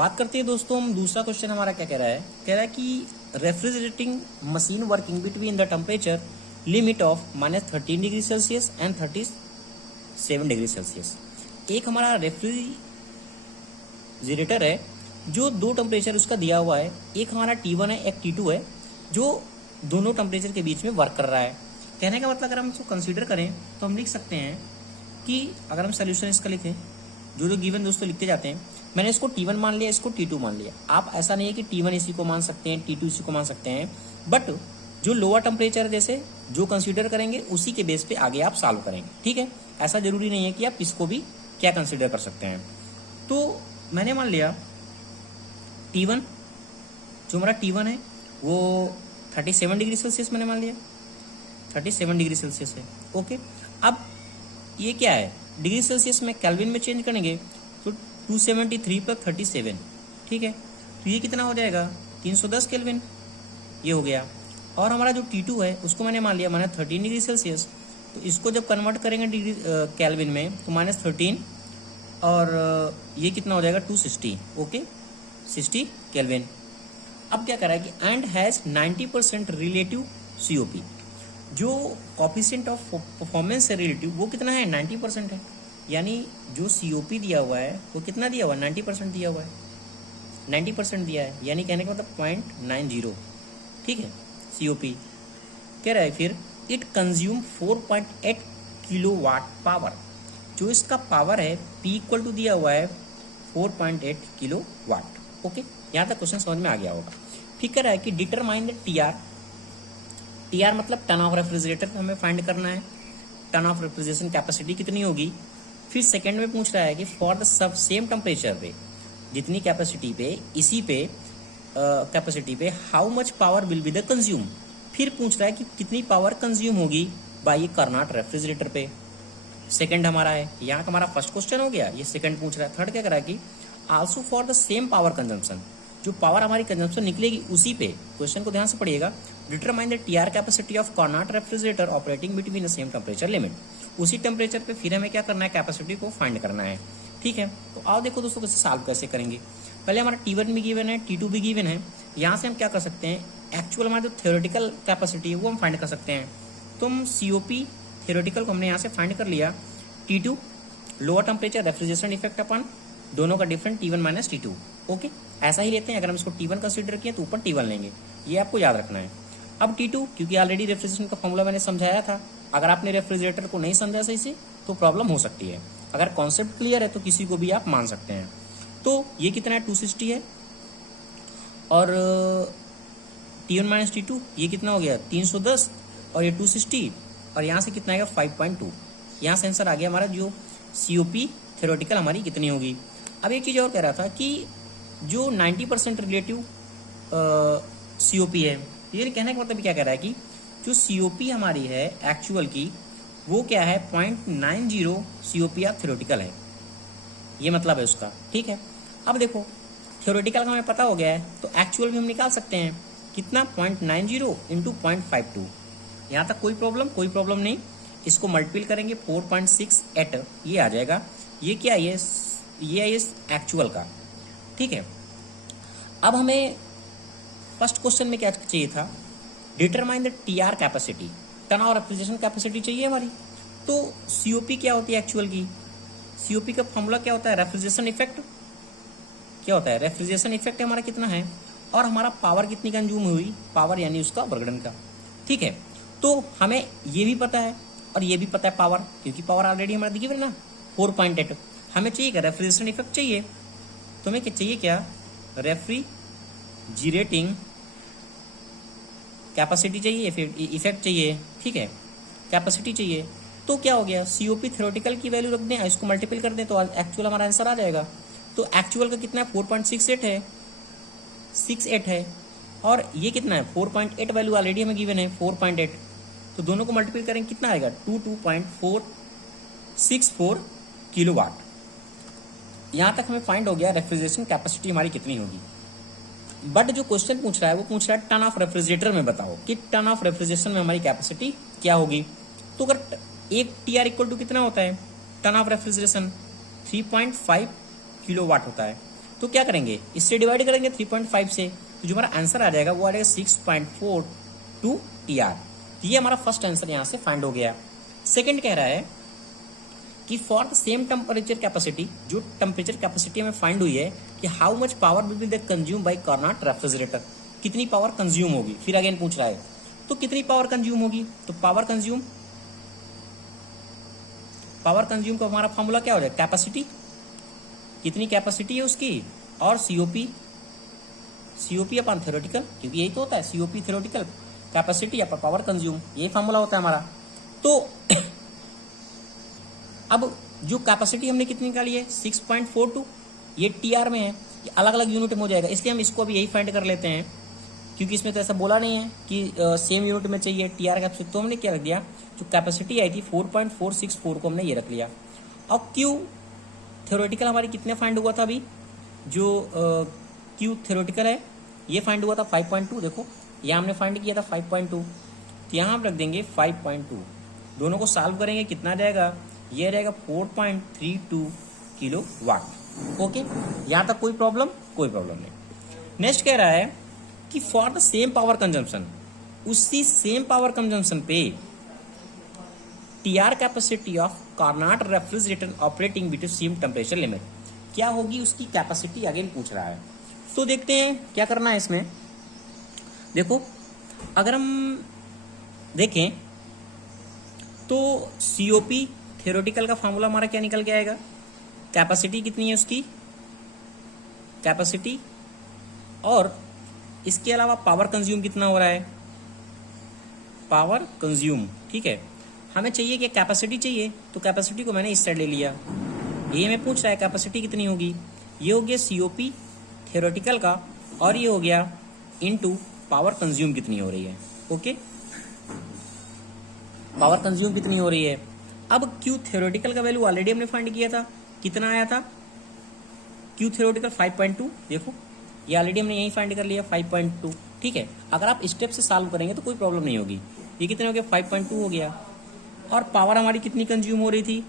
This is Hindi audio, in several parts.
बात करते हैं दोस्तों हम दूसरा क्वेश्चन हमारा क्या कह रहा है कि refrigerating machine working between the temperature limit of -13 degree Celsius and 37 degree Celsius. एक हमारा रेफ्रिजरेटर है जो दो टेम्परेचर उसका दिया हुआ है, एक हमारा T1 है एक T2 है, जो दोनों टेम्परेचर के बीच में वर्क कर रहा है। कहने का मतलब अगर हम इसको कंसीडर करें तो हम लिख सकते हैं कि अगर हम सोल्यूशन इसका लिखें, जो गिवन दोस्तों लिखते जाते हैं, मैंने इसको T1 मान लिया, इसको T2 मान लिया। आप ऐसा नहीं है कि T1 इसी को मान सकते हैं, T2 इसी को मान सकते हैं, बट जो लोअर टेम्परेचर जैसे जो कंसीडर करेंगे उसी के बेस पे आगे आप सॉल्व करेंगे। ठीक है, ऐसा जरूरी नहीं है कि आप इसको भी क्या कंसीडर कर सकते हैं। तो मैंने मान लिया T1, जो हमारा T1 है वो 37 डिग्री सेल्सियस मैंने मान लिया, 37 डिग्री सेल्सियस है। ओके, अब ये क्या है डिग्री सेल्सियस में केल्विन में चेंज करेंगे तो 273 + 37, ठीक है, तो ये कितना हो जाएगा 310 केल्विन, ये हो गया। और हमारा जो T2 है उसको मैंने मान लिया -13 डिग्री सेल्सियस, तो इसको जब कन्वर्ट करेंगे डिग्री केल्विन में तो -13 और ये कितना हो जाएगा 260, ओके 60 केल्विन। अब क्या करा है कि एंड हैज 90% रिलेटिव COP, जो कॉफिशिएंट ऑफ परफॉर्मेंस है रिलेटिव वो कितना है 90% है, यानी जो COP दिया हुआ है वो कितना दिया हुआ है 90% दिया हुआ है, 90% दिया है, यानी कहने का मतलब 0.90, ठीक है COP। कह रहा है फिर इट कंज्यूम 4.8 किलोवाट पावर, जो इसका पावर है P = दिया हुआ है 4.8 किलोवाट। ओके, यहाँ तक क्वेश्चन समझ में आ गया होगा। फिर कह रहा है कि डिटरमाइन द TR मतलब टन ऑफ रेफ्रिजरेटर हमें फाइंड करना है, टन ऑफ रेफ्रिजरेशन कैपेसिटी कितनी होगी। फिर सेकंड में पूछ रहा है कि for the sub same temperature पे, जितनी कैपेसिटी पे इसी पे कैपेसिटी पे how much power will be the consume. फिर पूछ रहा है कि कितनी पावर कंज्यूम होगी बाय कार्नोट रेफ्रिजरेटर पे। सेकंड हमारा है, यहाँ का हमारा फर्स्ट क्वेश्चन हो गया, ये सेकंड पूछ रहा है। थर्ड क्या करा है कि also for the same power consumption, जो पावर हमारी कंजम्पशन निकलेगी उसी पे, क्वेश्चन को ध्यान से पढ़िएगा, determine the TR capacity of Carnot refrigerator operating between the same temperature limit. उसी टेम्परेचर पे फिर हमें क्या करना है कैपेसिटी को फाइंड करना है। ठीक है, तो आओ देखो दोस्तों कैसे सॉल्व कैसे करेंगे। पहले हमारा T1 भी गिवन है, T2 भी गिवन है, यहाँ से हम क्या कर सकते हैं एक्चुअल हमारा जो थ्योरेटिकल कैपेसिटी है वो हम फाइंड कर सकते हैं। तो हम COP थ्योरेटिकल को हमने यहाँ से फाइंड कर लिया। T2 lower temperature refrigeration effect अपन दोनों का डिफरेंट T1 - T2। ओके, ऐसा ही लेते हैं, अगर हम इसको T1 कंसीडर किए तो ऊपर T1 लेंगे, ये आपको याद रखना है। अब T2, क्योंकि ऑलरेडी रेफ्रिजरेशन का फॉर्मूला मैंने समझाया था, अगर आपने रेफ्रिजरेटर को नहीं समझा सही से तो प्रॉब्लम हो सकती है। अगर कॉन्सेप्ट क्लियर है तो किसी को भी आप मान सकते हैं। तो ये कितना है 260 है, और T1 - T2 ये कितना हो गया 310, और ये 260, और यहाँ से कितना आएगा 5.2। यहाँ से आंसर आ गया हमारा जो COP थ्योरेटिकल हमारी कितनी होगी। अब एक चीज़ और कह रहा था कि जो 90% रिलेटिव COP है, ये कहने का मतलब क्या कह रहा है कि जो COP हमारी है एक्चुअल की वो क्या है 0.90 COP या थ्योरेटिकल है, ये मतलब है उसका। ठीक है, अब देखो थ्योरेटिकल का हमें पता हो गया है तो एक्चुअल भी हम निकाल सकते हैं, कितना 0.90 × 0.52। यहाँ तक कोई प्रॉब्लम नहीं। इसको मल्टीपल करेंगे 4.68, ये आ जाएगा। ये क्या है ये है एक्चुअल का। ठीक है, अब हमें फर्स्ट क्वेश्चन में क्या चाहिए था, determine the TR capacity, ton of refrigeration capacity चाहिए हमारी। तो COP क्या होती है एक्चुअल की, COP का फॉर्मूला क्या होता है रेफ्रिजरेशन इफेक्ट, क्या होता है रेफ्रिजरेशन इफेक्ट हमारा कितना है, और हमारा पावर कितनी कंज्यूम हुई, पावर यानी उसका वर्गडन का। ठीक है, तो हमें ये भी पता है और ये भी पता है पावर, क्योंकि पावर ऑलरेडी हमारा दिखी ना 4.8। हमें चाहिए क्या रेफ्रिजरेशन इफेक्ट चाहिए, तो हमें क्या चाहिए, क्या रेफ्रिजरेटिंग कैपेसिटी चाहिए, इफेक्ट चाहिए। ठीक है, कैपेसिटी चाहिए। तो क्या हो गया COP थ्योरेटिकल की वैल्यू रख दें, इसको मल्टीपल कर दें तो एक्चुअल हमारा आंसर आ जाएगा। तो एक्चुअल का कितना है 4.68 है, 68 है, और ये कितना है 4.8 वैल्यू ऑलरेडी हमें गिवन है 4.8, तो दोनों को मल्टीपल करेंगे कितना आएगा 22.464 किलोवाट। यहाँ तक हमें फाइंड हो गया रेफ्रिजरेशन कैपेसिटी हमारी कितनी होगी। बट जो क्वेश्चन पूछ रहा है वो पूछ रहा है टन ऑफ रेफ्रिजरेटर में बताओ कि टन ऑफ रेफ्रिजरेशन में हमारी कैपेसिटी क्या होगी। तो अगर एक TR = कितना होता है टन ऑफ रेफ्रिजरेशन 3.5 किलोवाट होता है। तो क्या करेंगे, इससे डिवाइड करेंगे 3.5 से, तो जो हमारा आंसर आ जाएगा वो आ जाएगा 6.42 TR। तो ये हमारा फर्स्ट आंसर यहाँ से फाइंड हो गया। सेकंड कह रहा है कि for the same temperature capacity, जो टेम्परेचर कैपेसिटी हमें फाइंड हुई है कि how much power will be consume by Carnot refrigerator, कितनी पावर कंज्यूम होगी, फिर अगेन पूछ रहा है तो कितनी पावर कंज्यूम होगी। तो पावर कंज्यूम का हमारा फॉर्मूला क्या हो जाएगा, कैपेसिटी, कितनी कैपेसिटी है उसकी, और सीओपी अपन थ्योरेटिकल, क्योंकि यही तो होता है, सीओपी थ्योरेटिकल, कैपेसिटी अपन पावर कंज्यूम, यही फॉर्मूला होता है हमारा। तो अब जो कैपेसिटी हमने कितनी निकाली है 6.42, ये टीआर में है, ये अलग अलग यूनिट में हो जाएगा, इसलिए हम इसको अभी यही फाइंड कर लेते हैं, क्योंकि इसमें तो ऐसा बोला नहीं है कि सेम यूनिट में चाहिए टीआर कैपेसिटी। तो हमने क्या रख दिया, जो कैपेसिटी आई थी 4.464 को हमने ये रख लिया। अब क्यू थ्योरेटिकल हमारी कितने फाइंड हुआ था, अभी जो क्यू थ्योरेटिकल है ये फाइंड हुआ था 5.2, देखो यहाँ हमने फाइंड किया था 5.2, तो यहाँ हम रख देंगे 5.2, दोनों को सॉल्व करेंगे कितना जाएगा, ये रहेगा 4.32 किलो वाट। ओके, यहाँ तक कोई प्रॉब्लम नहीं। नेक्स्ट कह रहा है कि for the same power consumption, उसी सेम पावर कंजम्पशन पे TR capacity of Carnot refrigerator operating with same temperature limit, क्या होगी उसकी कैपेसिटी, अगेन पूछ रहा है। तो देखते हैं क्या करना है इसमें। देखो अगर हम देखें तो सीओपी थ्योरेटिकल का फॉर्मूला हमारा क्या निकल के आएगा, कैपेसिटी कितनी है उसकी, कैपेसिटी, और इसके अलावा पावर कंज्यूम कितना हो रहा है, पावर कंज्यूम। ठीक है, हमें चाहिए कि कैपेसिटी चाहिए, तो कैपेसिटी को मैंने इस साइड ले लिया, ये हमें पूछ रहा है कैपेसिटी कितनी होगी, ये हो गया सीओपी थ्योरेटिकल का, और ये हो गया इनटू पावर कंज्यूम कितनी हो रही है। ओके, पावर कंज्यूम कितनी हो रही है। अब क्यू थ्योरेटिकल का वैल्यू ऑलरेडी हमने फाइंड किया था, कितना आया था क्यू थ्योरेटिकल 5.2, देखो ये ऑलरेडी हमने यही फाइंड कर लिया 5.2। ठीक है, अगर आप स्टेप से सॉल्व करेंगे तो कोई प्रॉब्लम नहीं होगी। ये कितने हो गया, 5.2 हो गया, और पावर हमारी कितनी कंज्यूम हो रही थी,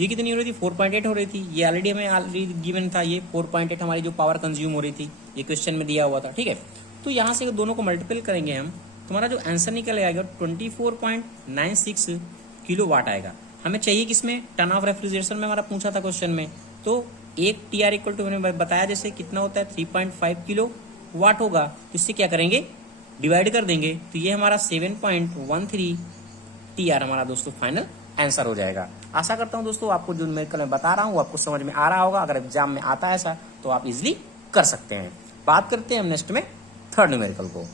ये कितनी हो रही थी 4.8 हो रही थी, ये ऑलरेडी गिवन था, ये 4.8 हमारी जो पावर कंज्यूम हो रही थी, ये क्वेश्चन में दिया हुआ था। ठीक है, तो यहाँ से दोनों को मल्टीपल करेंगे हम, तुम्हारा जो आंसर निकल आएगा 24.96 किलो वाट आएगा। हमें चाहिए किसमें, टन ऑफ रेफ्रिजरेशन में हमारा पूछा था क्वेश्चन में, तो एक टीआर इक्वल टू मैंने बताया जैसे कितना होता है 3.5 किलो वाट होगा, तो इससे क्या करेंगे, डिवाइड कर देंगे, तो ये हमारा 7.13 टीआर हमारा दोस्तों फाइनल आंसर हो जाएगा। आशा करता हूं दोस्तों आपको जो न्यूमेरिकल मैं बता रहा हूं वो आपको समझ में आ रहा होगा। अगर एग्जाम में आता है ऐसा तो आप इजिली कर सकते हैं। बात करते हैं हम नेक्स्ट में थर्ड न्यूमेरिकल को।